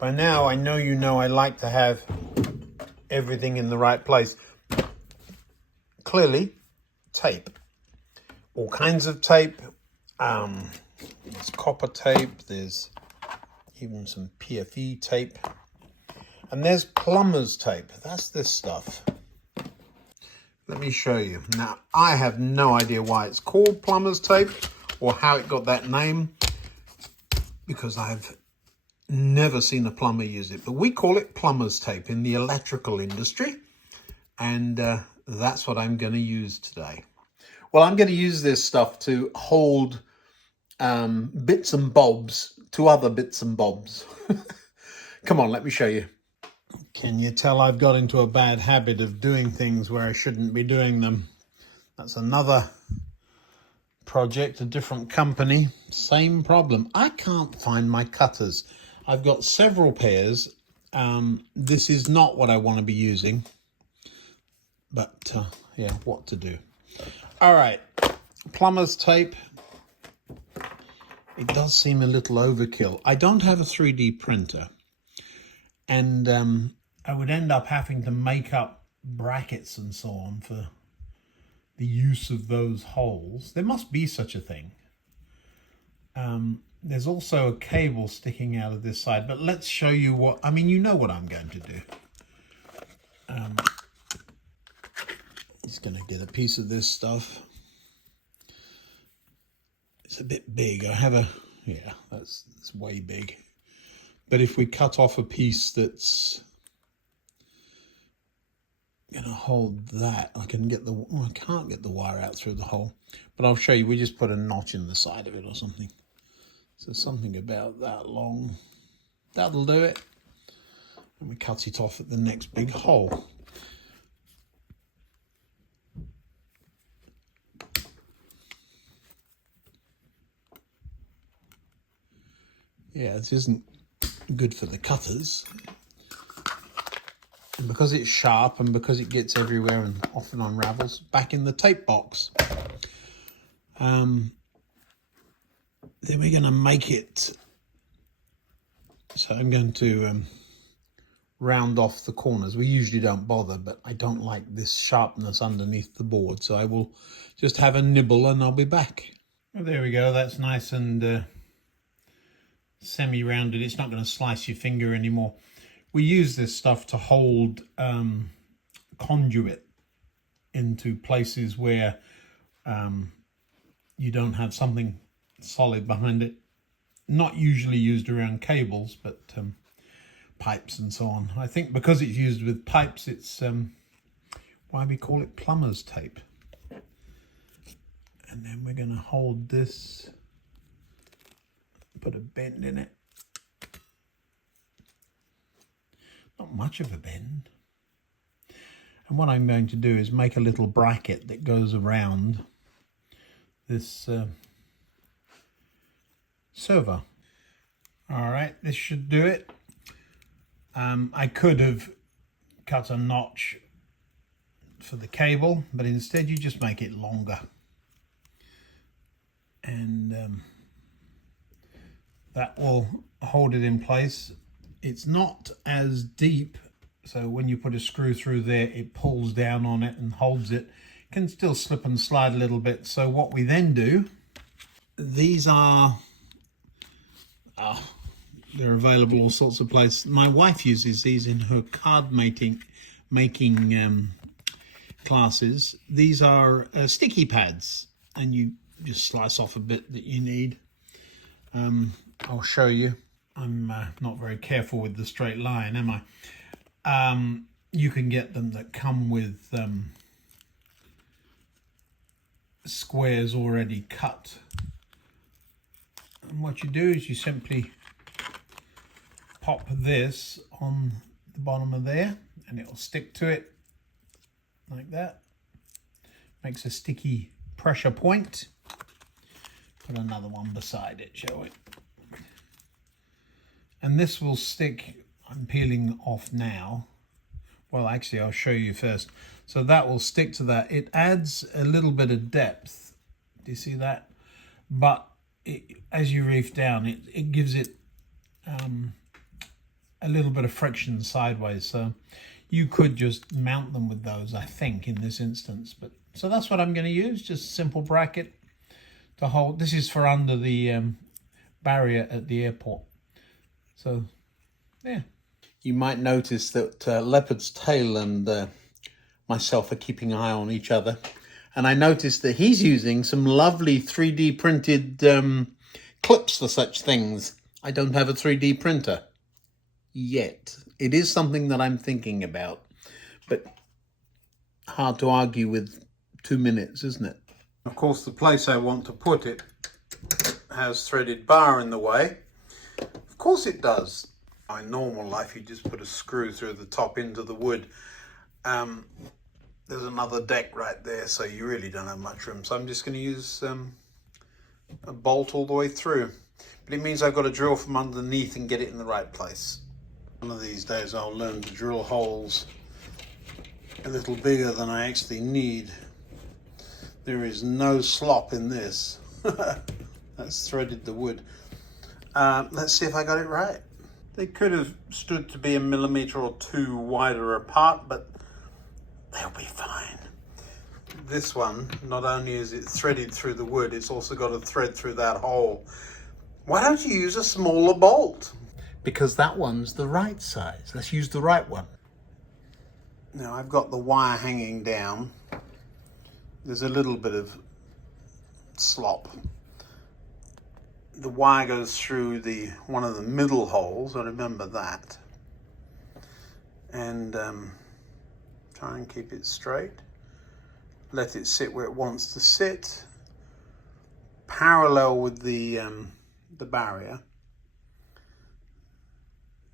By now, I know I like to have everything in the right place. Clearly, tape. All kinds of tape. There's copper tape. There's even some PFE tape. And there's plumber's tape. That's this stuff. Let me show you. Now, I have no idea why it's called plumber's tape or how it got that name, because I've never seen a plumber use it. But we call it plumber's tape in the electrical industry. And that's what I'm going to use today. Well, I'm going to use this stuff to hold bits and bobs to other bits and bobs. Come on, let me show you. Can you tell I've got into a bad habit of doing things where I shouldn't be doing them? That's another project, a different company, same problem. I can't find my cutters. I've got several pairs. This is not what I want to be using, but yeah, what to do. All right, plumber's tape. It does seem a little overkill. I don't have a 3D printer, and I would end up having to make up brackets and so on for the use of those holes. There must be such a thing. There's also a cable sticking out of this side, but let's show you what, I mean, you know what I'm going to do. He's going to get a piece of this stuff. It's a bit big. I have a, yeah, that's way big. But if we cut off a piece that's going to hold that, I can get the, well, I can't get the wire out through the hole, but I'll show you. We just put a notch in the side of it or something. So something about that long. That'll do it. And we cut it off at the next big hole. Yeah, this isn't good for the cutters. And because it's sharp and because it gets everywhere and often unravels, back in the tape box. Then we're going to make it, so I'm going to round off the corners. We usually don't bother, but I don't like this sharpness underneath the board, so I will just have a nibble and I'll be back. Well, there we go. That's nice and semi-rounded. It's not going to slice your finger anymore. We use this stuff to hold conduit into places where you don't have something solid behind it. Not usually used around cables, but pipes and so on. I think because it's used with pipes, it's why we call it plumber's tape. And then we're going to hold this, put a bend in it. Not much of a bend. And what I'm going to do is make a little bracket that goes around this Servo. All right, this should do it. I could have cut a notch for the cable, but instead you just make it longer. And that will hold it in place. It's not as deep, so when you put a screw through there, it pulls down on it and holds it. It can still slip and slide a little bit. So what we then do, these are, they're available all sorts of places. My wife uses these in her card making classes. These are sticky pads, and you just slice off a bit that you need. I'll show you. I'm not very careful with the straight line, am I? You can get them that come with squares already cut. And what you do is you simply pop this on the bottom of there and it'll stick to it like that. Makes a sticky pressure point. Put another one beside it, shall we? And this will stick. I'm peeling off now. Well, actually, I'll show you first. So that will stick to that. It adds a little bit of depth. Do you see that? But as you reef down, it gives it a little bit of friction sideways. So you could just mount them with those, I think, in this instance. But so that's what I'm going to use, just a simple bracket to hold. This is for under the barrier at the airport. So, yeah. You might notice that Leopard's Tail and myself are keeping an eye on each other. And I noticed that he's using some lovely 3D printed clips for such things. I don't have a 3D printer yet. It is something that I'm thinking about, but hard to argue with 2 minutes, isn't it? Of course, the place I want to put it has threaded bar in the way. Of course it does. In normal life, you just put a screw through the top into the wood. There's another deck right there, so you really don't have much room. So I'm just going to use a bolt all the way through. But it means I've got to drill from underneath and get it in the right place. One of these days I'll learn to drill holes a little bigger than I actually need. There is no slop in this. That's threaded the wood. Let's see if I got it right. They could have stood to be 1 millimeter or 2 wider apart, but they'll be fine. This one, not only is it threaded through the wood, it's also got a thread through that hole. Why don't you use a smaller bolt? Because that one's the right size. Let's use the right one. Now I've got the wire hanging down. There's a little bit of slop. The wire goes through one of the middle holes, I remember that. And try and keep it straight. Let it sit where it wants to sit, parallel with the barrier.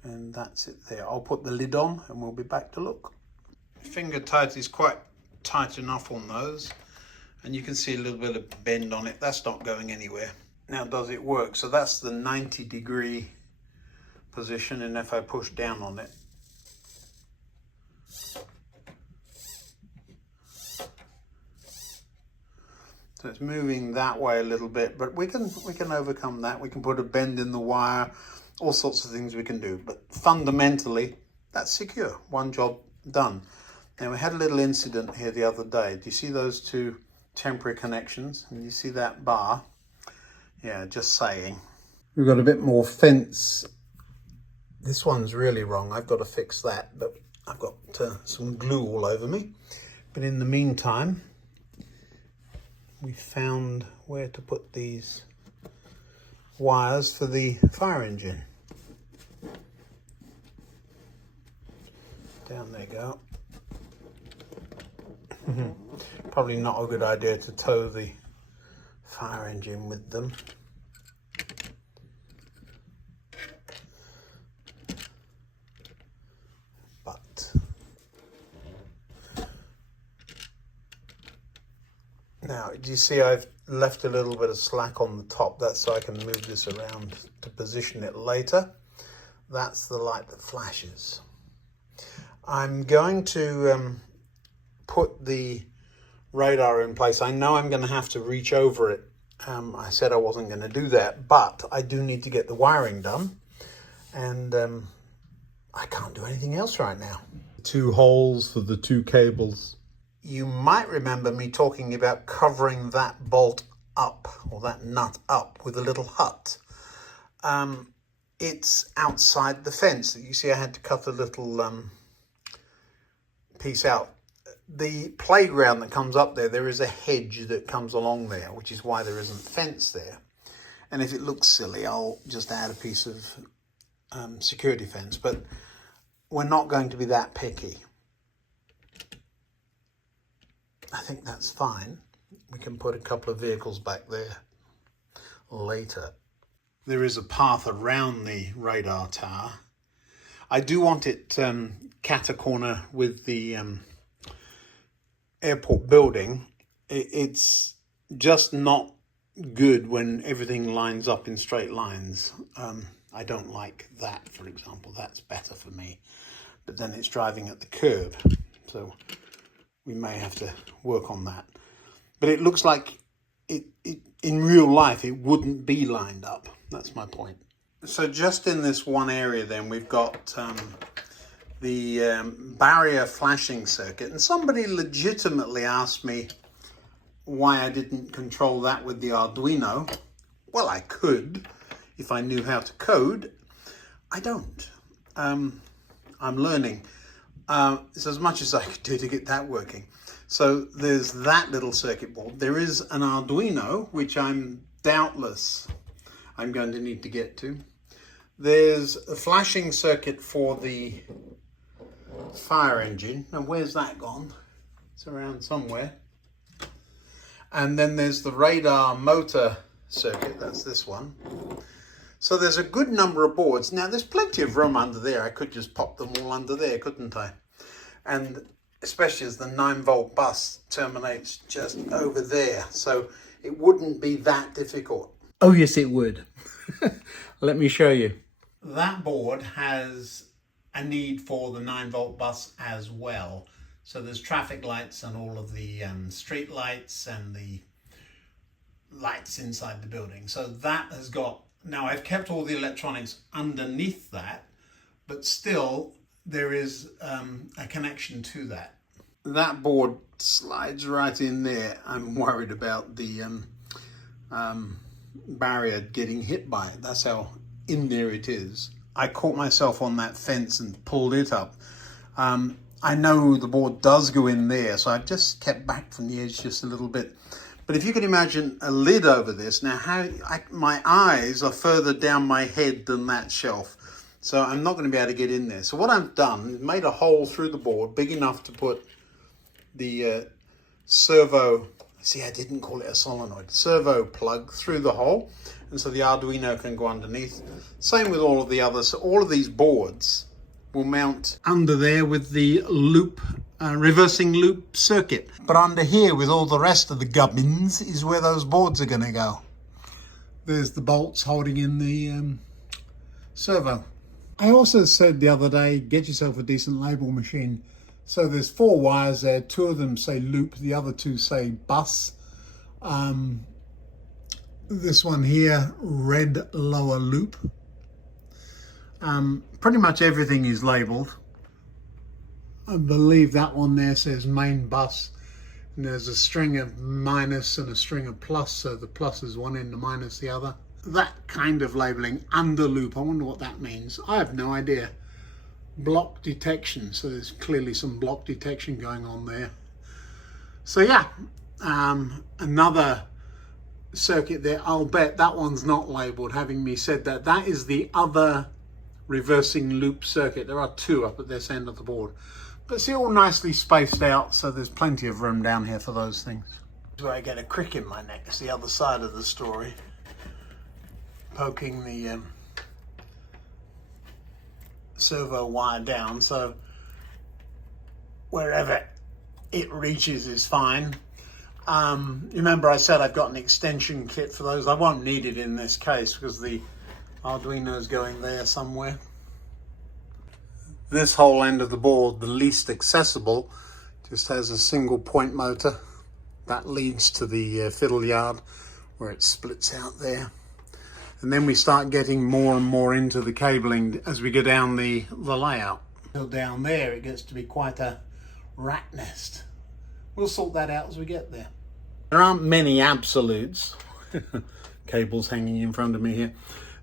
And that's it there. I'll put the lid on and we'll be back to look. Finger tight is quite tight enough on those. And you can see a little bit of bend on it. That's not going anywhere. Now, does it work? So that's the 90-degree position, and if I push down on it, so it's moving that way a little bit, but we can overcome that. We can put a bend in the wire, all sorts of things we can do, but fundamentally that's secure. One job done. Now, we had a little incident here the other day. Do you see those two temporary connections? And you see that bar? Yeah, just saying. We've got a bit more fence. This one's really wrong. I've got to fix that, but I've got some glue all over me. But in the meantime, we found where to put these wires for the fire engine. Down they go. Probably not a good idea to tow the fire engine with them. But now, do you see I've left a little bit of slack on the top? That's so I can move this around to position it later. That's the light that flashes. I'm going to put the radar in place. I know I'm going to have to reach over it. I said I wasn't going to do that, but I do need to get the wiring done, and I can't do anything else right now. 2 holes for the 2 cables. You might remember me talking about covering that bolt up, or that nut up, with a little hut. It's outside the fence. You see I had to cut a little piece out. The playground that comes up there is a hedge that comes along there, which is why there isn't fence there. And if it looks silly, I'll just add a piece of security fence, but we're not going to be that picky. I think that's fine. We can put a couple of vehicles back there later. There is a path around the radar tower. I do want it cat-a-corner with the airport building. It's just not good when everything lines up in straight lines. I don't like that, for example. That's better for me. But then it's driving at the curb, so we may have to work on that. But it looks like it in real life it wouldn't be lined up. That's my point. So just in this one area then we've got the barrier flashing circuit, and somebody legitimately asked me why I didn't control that with the Arduino. Well, I could if I knew how to code. I don't. I'm learning. It's as much as I could do to get that working. So there's that little circuit board. There is an Arduino, which I'm doubtless I'm going to need to get to. There's a flashing circuit for the fire engine. And where's that gone? It's around somewhere. And then there's the radar motor circuit. That's this one. So there's a good number of boards. Now there's plenty of room under there. I could just pop them all under there, couldn't I? And especially as the 9-volt bus terminates just over there. So it wouldn't be that difficult. Oh yes, it would. Let me show you. That board has a need for the 9-volt bus as well. So there's traffic lights and all of the street lights and the lights inside the building. So that has got, now I've kept all the electronics underneath that, but still there is a connection to that. That board slides right in there. I'm worried about the barrier getting hit by it. That's how in there it is. I caught myself on that fence and pulled it up. I know the board does go in there, so I've just kept back from the edge just a little bit. But if you can imagine a lid over this, now my eyes are further down my head than that shelf. So I'm not going to be able to get in there. So what I've done is made a hole through the board big enough to put the servo, see, I didn't call it a solenoid, servo plug through the hole. And so the Arduino can go underneath. Same with all of the others. So all of these boards will mount under there with the loop, reversing loop circuit. But under here with all the rest of the gubbins is where those boards are going to go. There's the bolts holding in the servo. I also said the other day, get yourself a decent label machine. So there's 4 wires there, 2 of them say loop, the other 2 say bus. This one here, red lower loop. Pretty much everything is labeled. I believe that one there says main bus, and there's a string of minus and a string of plus, so the plus is one end, the minus the other. That kind of labeling, under loop, I wonder what that means. I have no idea. Block detection, so there's clearly some block detection going on there. So yeah, another circuit there. I'll bet that one's not labeled, having me said that. That is the other reversing loop circuit. There are 2 up at this end of the board, but see, all nicely spaced out, so there's plenty of room down here for those things. Where I get a crick in my neck is the other side of the story, poking the servo wire down, so wherever it reaches is fine. Remember I said I've got an extension kit for those. I won't need it in this case because the Arduino is going there somewhere. This whole end of the board, the least accessible, just has a single point motor that leads to the fiddle yard where it splits out there. And then we start getting more and more into the cabling as we go down the layout. So down there it gets to be quite a rat nest. We'll sort that out as we get there. There aren't many absolutes. Cables hanging in front of me here.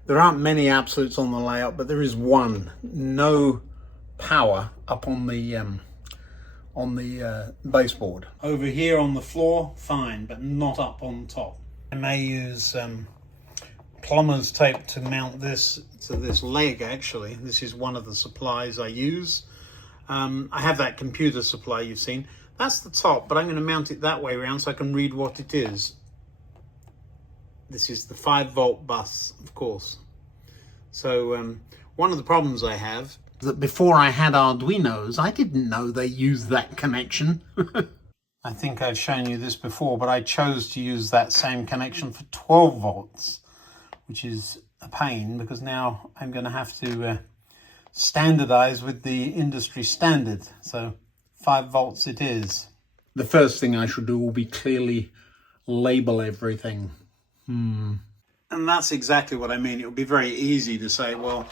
There aren't many absolutes on the layout, but there is one. No power up on the baseboard. Over here on the floor, fine, but not up on top. I may use plumber's tape to mount this to this leg. Actually, this is one of the supplies I use. I have that computer supply you've seen. That's the top, but I'm going to mount it that way around so I can read what it is. This is the 5-volt bus, of course. So one of the problems I have is that before I had Arduinos, I didn't know they used that connection. I think I've shown you this before, but I chose to use that same connection for 12 volts, which is a pain because now I'm going to have to standardize with the industry standard. So 5 volts it is. The first thing I should do will be clearly label everything. And And that's exactly what I mean. It would be very easy to say, well,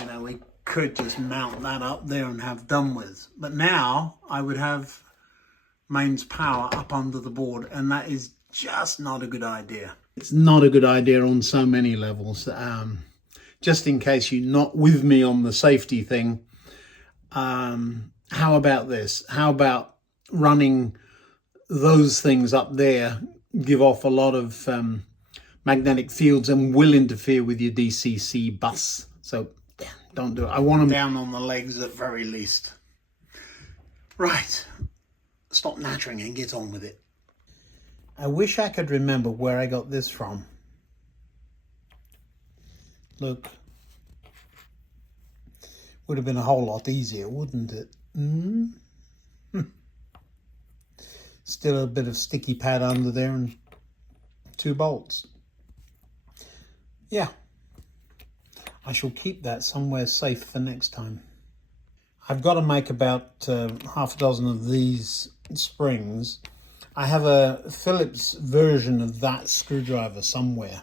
you know, we could just mount that up there and have done with. But now I would have mains power up under the board, and that is just not a good idea. It's not a good idea on so many levels. Just in case you're not with me on the safety thing, how about this? How about running those things up there, give off a lot of magnetic fields and will interfere with your DCC bus. So yeah, don't do it. I want them down on the legs at very least. Right, stop nattering and get on with it. I wish I could remember where I got this from. Look, would have been a whole lot easier, wouldn't it? Still a bit of sticky pad under there and 2 bolts. Yeah, I shall keep that somewhere safe for next time. I've got to make about half a dozen of these springs. I have a Phillips version of that screwdriver somewhere.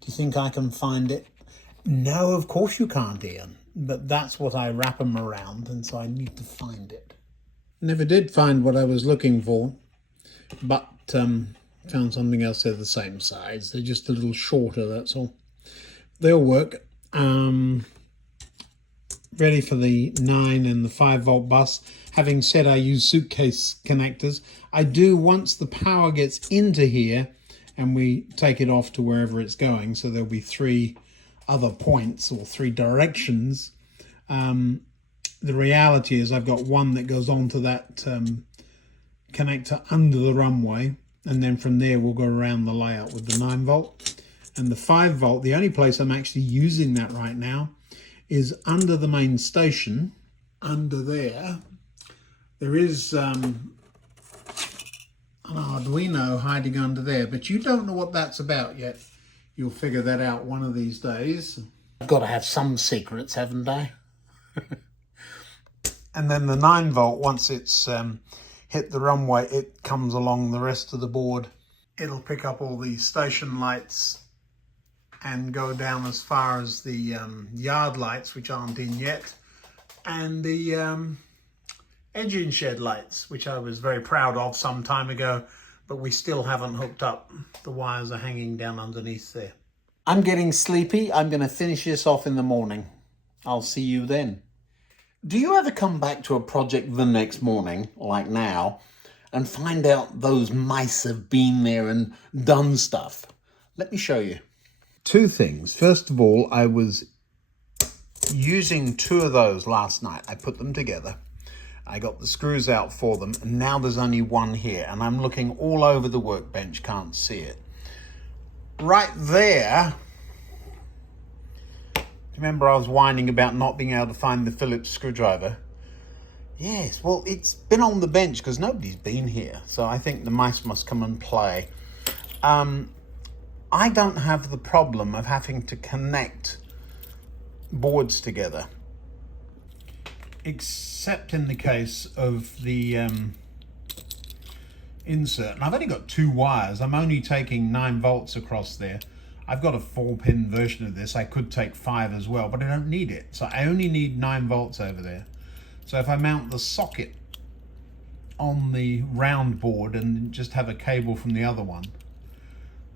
Do you think I can find it? No, of course you can't, Ian. But that's what I wrap them around, and so I need to find it. Never did find what I was looking for, but found something else. They're the same size. They're just a little shorter, that's all. They'll work. Ready for the 9 and the 5 volt bus. Having said I use suitcase connectors, I do, once the power gets into here and we take it off to wherever it's going, so there'll be 3 other points or 3 directions. The reality is I've got one that goes onto that connector under the runway, and then from there we'll go around the layout with the 9 volt. And the 5 volt, the only place I'm actually using that right now is under the main station. Under there, there is an Arduino hiding under there, but you don't know what that's about yet. You'll figure that out one of these days. I've got to have some secrets, haven't I? And then the 9 volt, once it's hit the runway, it comes along the rest of the board. It'll pick up all the station lights and go down as far as the yard lights, which aren't in yet, and the engine shed lights, which I was very proud of some time ago, but we still haven't hooked up. The wires are hanging down underneath there. I'm getting sleepy. I'm going to finish this off in the morning. I'll see you then. Do you ever come back to a project the next morning, like now, and find out those mice have been there and done stuff? Let me show you. 2 things. First of all, I was using 2 of those last night. I put them together. I got the screws out for them, and now there's only 1 here, and I'm looking all over the workbench, can't see it. Right there, remember I was whining about not being able to find the Phillips screwdriver? Yes, well, it's been on the bench because nobody's been here, so I think the mice must come and play. I don't have the problem of having to connect boards together, except in the case of the insert. And I've only got 2 wires. I'm only taking 9 volts across there. I've got a 4-pin version of this. I could take 5 as well, but I don't need it. So I only need 9 volts over there. So if I mount the socket on the round board and just have a cable from the other one,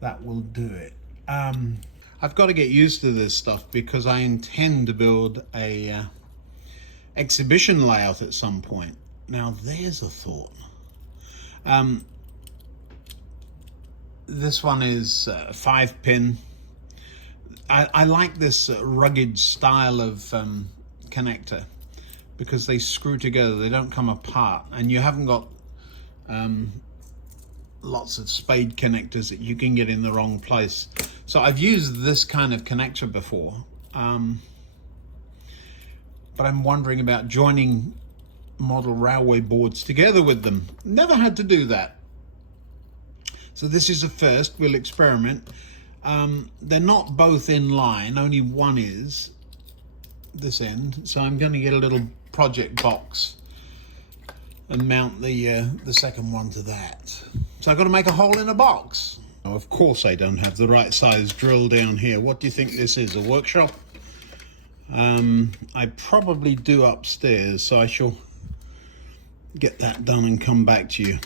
that will do it. I've got to get used to this stuff because I intend to build a exhibition layout at some point. Now there's a thought. This one is 5-pin. I like this rugged style of connector because they screw together, they don't come apart, and you haven't got lots of spade connectors that you can get in the wrong place. So I've used this kind of connector before, but I'm wondering about joining model railway boards together with them. Never had to do that. So this is a first. We'll experiment. They're not both in line, only one is, this end. So I'm going to get a little project box and mount the second one to that. So I've got to make a hole in a box. Of course I don't have the right size drill down here. What do you think this is, a workshop? I probably do upstairs, so I shall get that done and come back to you.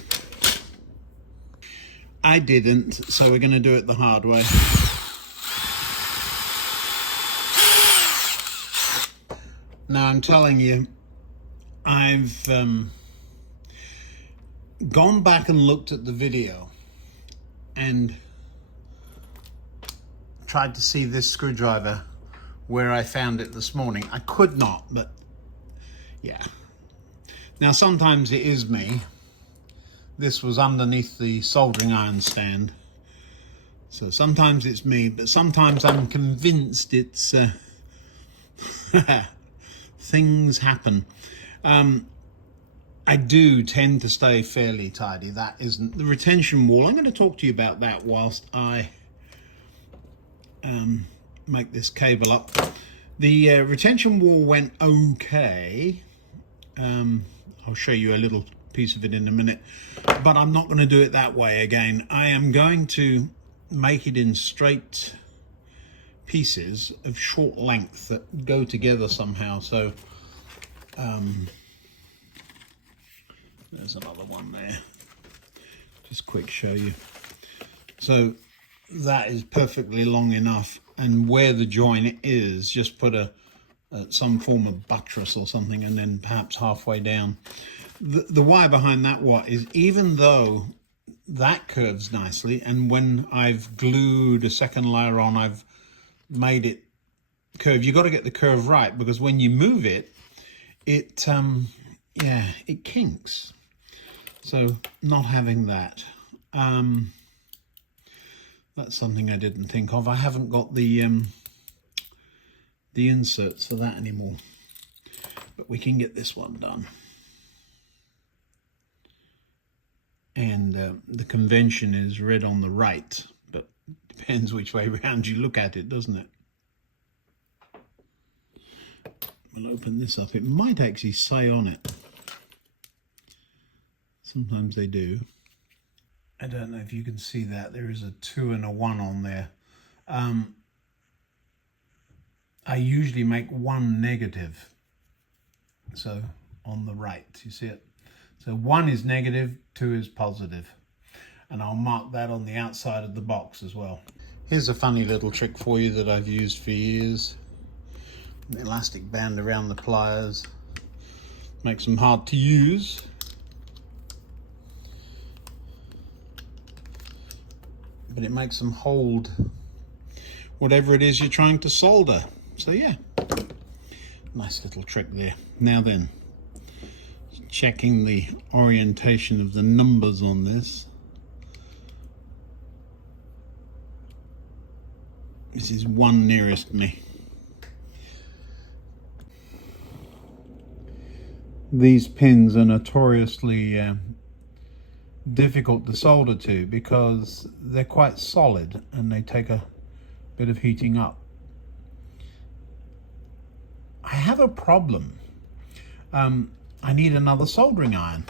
I didn't, so we're going to do it the hard way. Now I'm telling you, I've gone back and looked at the video and tried to see this screwdriver where I found it this morning. I could not, but yeah. Now sometimes it is me. This was underneath the soldering iron stand. So sometimes it's me, but sometimes I'm convinced it's things happen. I do tend to stay fairly tidy. That isn't the retention wall. I'm going to talk to you about that whilst I make this cable up. The retention wall went okay. I'll show you a little piece of it in a minute, but I'm not going to do it that way again. I am going to make it in straight pieces of short length that go together somehow. So there's another one there. Just quick show you. So that is perfectly long enough, and where the joint is, just put some form of buttress or something, and then perhaps halfway down. The why behind that is even though that curves nicely, and when I've glued a second layer on, I've made it curve. You've got to get the curve right, because when you move it, it kinks. So not having that. That's something I didn't think of. I haven't got the inserts for that anymore, but we can get this one done. And the convention is red on the right, but depends which way around you look at it, doesn't it? We'll open this up. It might actually say on it. Sometimes they do. I don't know if you can see that. There is a 2 and a 1 on there. I usually make 1 negative. So on the right, you see it? So 1 is negative, 2 is positive. And I'll mark that on the outside of the box as well. Here's a funny little trick for you that I've used for years. An elastic band around the pliers. Makes them hard to use. But it makes them hold whatever it is you're trying to solder. So yeah, nice little trick there. Now then, checking the orientation of the numbers on this. This is 1 nearest me. These pins are notoriously difficult to solder to because they're quite solid and they take a bit of heating up. I have a problem. I need another soldering iron.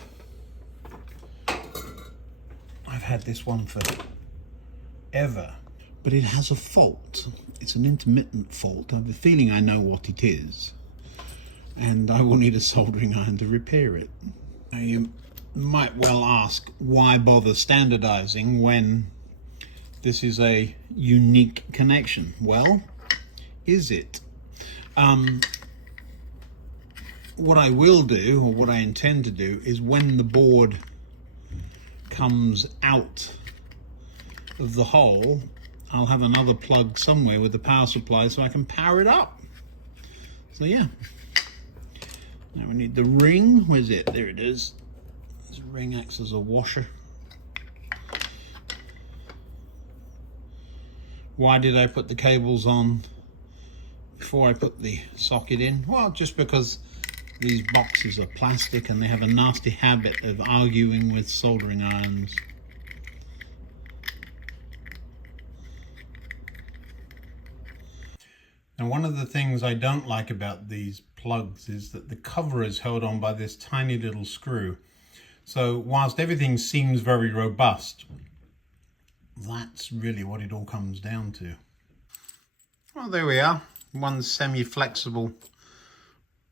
I've had this one for ever, but it has a fault. It's an intermittent fault. I have a feeling I know what it is, and I will need a soldering iron to repair it. Now, you might well ask, why bother standardizing when this is a unique connection? Well, is it? What I will do, or what I intend to do, is when the board comes out of the hole, I'll have another plug somewhere with the power supply so I can power it up. So yeah. Now we need the ring. Where's it? There it is. This ring acts as a washer. Why did I put the cables on before I put the socket in? Well, just because these boxes are plastic and they have a nasty habit of arguing with soldering irons. Now, one of the things I don't like about these plugs is that the cover is held on by this tiny little screw. So whilst everything seems very robust, That's really what it all comes down to. Well, there we are. One semi-flexible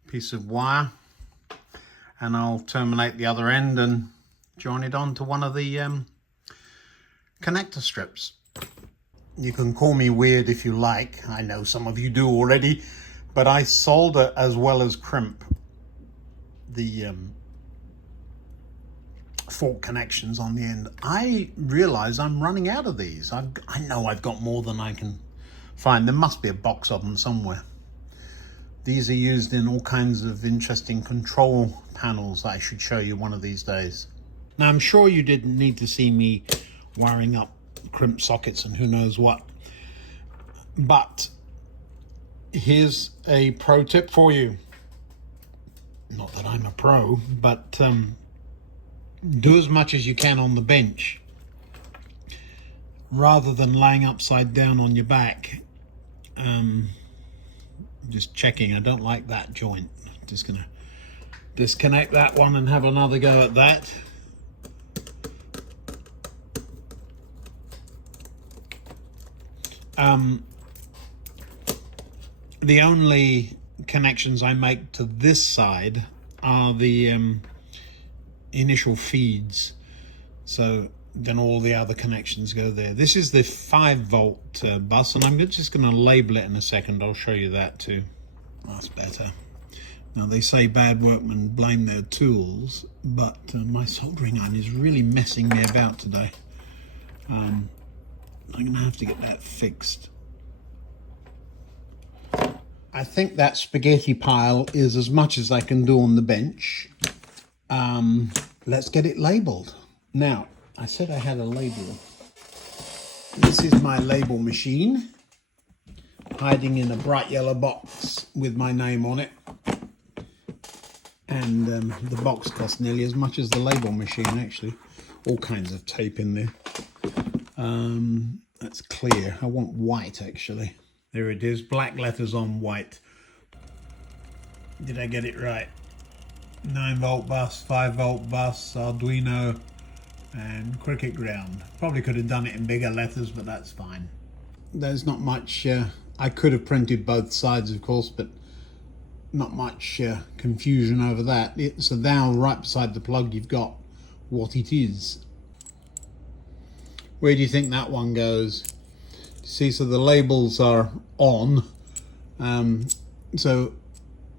piece of wire. And I'll terminate the other end and join it onto one of the connector strips. You can call me weird if you like. I know some of you do already, but I solder as well as crimp the fork connections on the end. I realize I'm running out of these. I know I've got more than I can find. There must be a box of them somewhere. These are used in all kinds of interesting control panels that I should show you one of these days. Now, I'm sure you didn't need to see me wiring up crimp sockets and who knows what, but here's a pro tip for you. Not that I'm a pro, but do as much as you can on the bench rather than laying upside down on your back. Just checking, I don't like that joint. Just gonna disconnect that one and have another go at that. The only connections I make to this side are the initial feeds, so then all the other connections go there. This is the 5-volt bus, and I'm just going to label it in a second. I'll show you that too. That's better. Now, they say bad workmen blame their tools, but my soldering iron is really messing me about today. I'm going to have to get that fixed. I think that spaghetti pile is as much as I can do on the bench. Let's get it labeled. Now, I said I had a label. This is my label machine, hiding in a bright yellow box with my name on it. And the box cost nearly as much as the label machine, actually. All kinds of tape in there. That's clear. I want white, actually. There it is, black letters on white. Did I get it right? 9-volt bus, 5-volt bus, Arduino, and cricket ground. Probably could have done it in bigger letters, but that's fine. There's not much, I could have printed both sides, of course, but not much confusion over that. So now, right beside the plug, you've got what it is. Where do you think that one goes? See, so the labels are on, so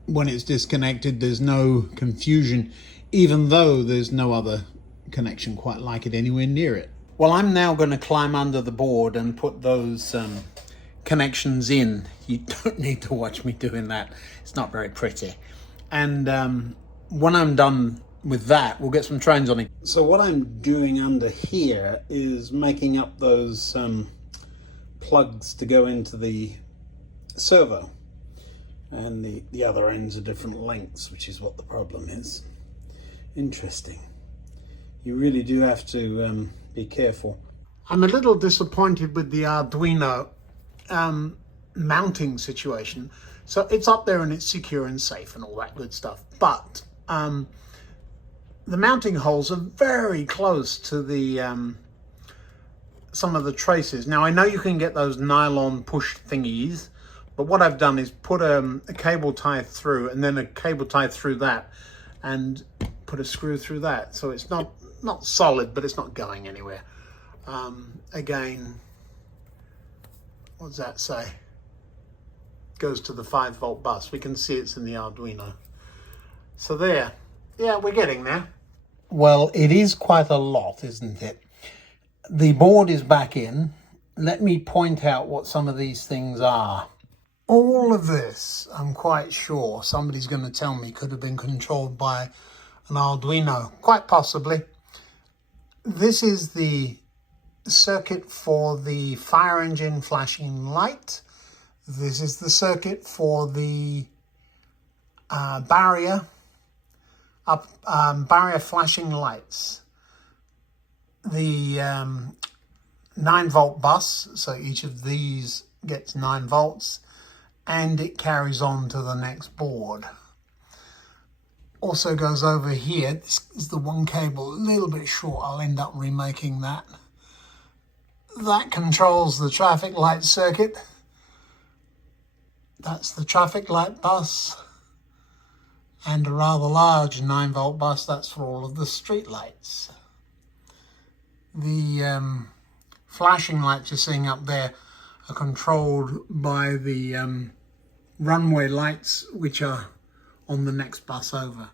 when it's disconnected there's no confusion, even though there's no other connection quite like it anywhere near it. Well, I'm now going to climb under the board and put those connections in. You don't need to watch me doing that. It's not very pretty. And when I'm done with that, we'll get some trains on it. So what I'm doing under here is making up those plugs to go into the servo, and the other ends are different lengths, which is what the problem is. Interesting. You really do have to be careful. I'm a little disappointed with the Arduino mounting situation. So it's up there and it's secure and safe and all that good stuff, but the mounting holes are very close to the some of the traces. Now, I know you can get those nylon push thingies, but what I've done is put a cable tie through and then a cable tie through that and put a screw through that. So it's not solid, but it's not going anywhere. Again, what does that say? Goes to the 5-volt bus. We can see it's in the Arduino. So there. Yeah, we're getting there. Well, it is quite a lot, isn't it? The board is back in. Let me point out what some of these things are. All of this, I'm quite sure somebody's going to tell me, could have been controlled by an Arduino. Quite possibly. This is the circuit for the fire engine flashing light. This is the circuit for the barrier flashing lights. The 9-volt bus, so each of these gets 9 volts, and it carries on to the next board. Also goes over here. This is the one cable, a little bit short. I'll end up remaking that. that controls the traffic light circuit. That's the traffic light bus, and a rather large 9-volt bus, that's for all of the street lights. The flashing lights you're seeing up there are controlled by the runway lights, which are on the next bus over.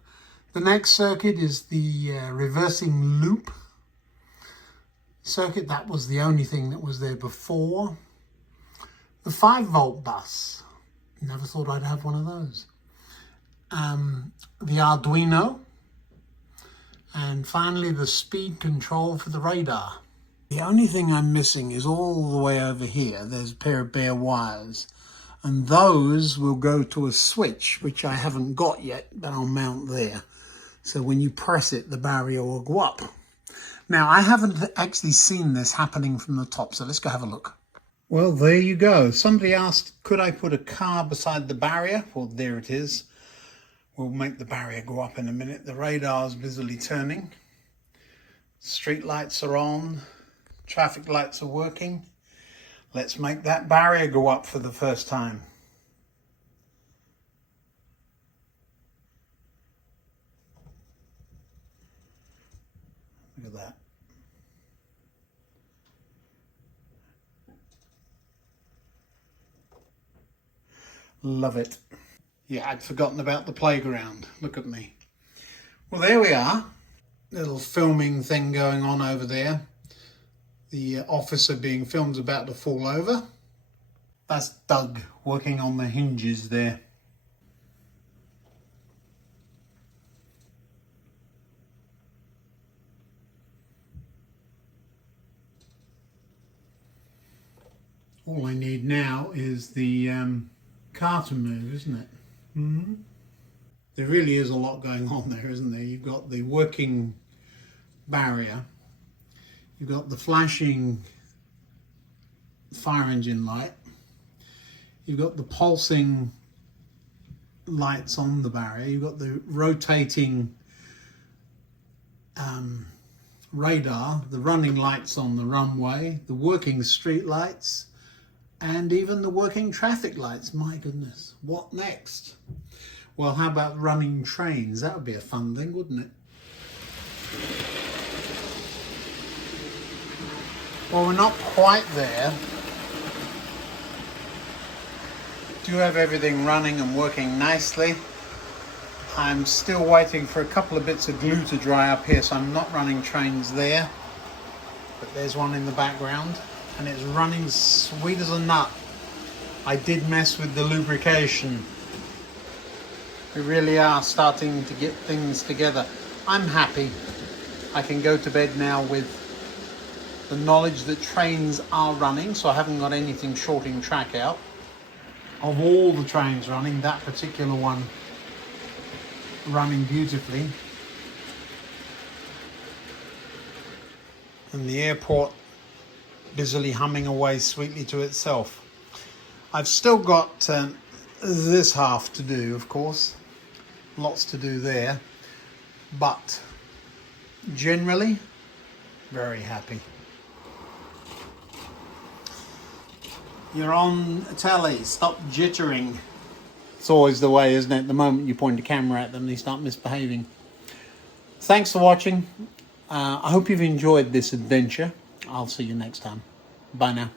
The next circuit is the reversing loop circuit. That was the only thing that was there before. The 5-volt bus, never thought I'd have one of those. The Arduino, and finally the speed control for the radar. The only thing I'm missing is all the way over here. There's a pair of bare wires, and those will go to a switch, which I haven't got yet, but I'll mount there. So when you press it, the barrier will go up. Now, I haven't actually seen this happening from the top, so let's go have a look. Well, there you go. Somebody asked, could I put a car beside the barrier? Well, there it is. We'll make the barrier go up in a minute. The radar's busily turning. Street lights are on. Traffic lights are working. Let's make that barrier go up for the first time. Look at that. Love it. Yeah, I'd forgotten about the playground. Look at me. Well, there we are. Little filming thing going on over there. The officer being filmed about to fall over. That's Doug working on the hinges there. All I need now is the car to move, isn't it? Mm-hmm. There really is a lot going on there, isn't there? You've got the working barrier. You've got the flashing fire engine light. You've got the pulsing lights on the barrier. You've got the rotating radar, the running lights on the runway, the working street lights, and even the working traffic lights. My goodness, what next? Well, how about running trains? That would be a fun thing, wouldn't it? Well, we're not quite there. Do have everything running and working nicely. I'm still waiting for a couple of bits of glue to dry up here, so I'm not running trains there. But there's one in the background, and it's running sweet as a nut. I did mess with the lubrication. We really are starting to get things together. I'm happy. I can go to bed now with the knowledge that trains are running, so I haven't got anything shorting track out. Of all the trains running, that particular one running beautifully. And the airport busily humming away sweetly to itself. I've still got this half to do, of course. Lots to do there. But generally, very happy. You're on telly, stop jittering. It's always the way, isn't it? The moment you point a camera at them, they start misbehaving. Thanks for watching. I hope you've enjoyed this adventure. I'll see you next time. Bye now.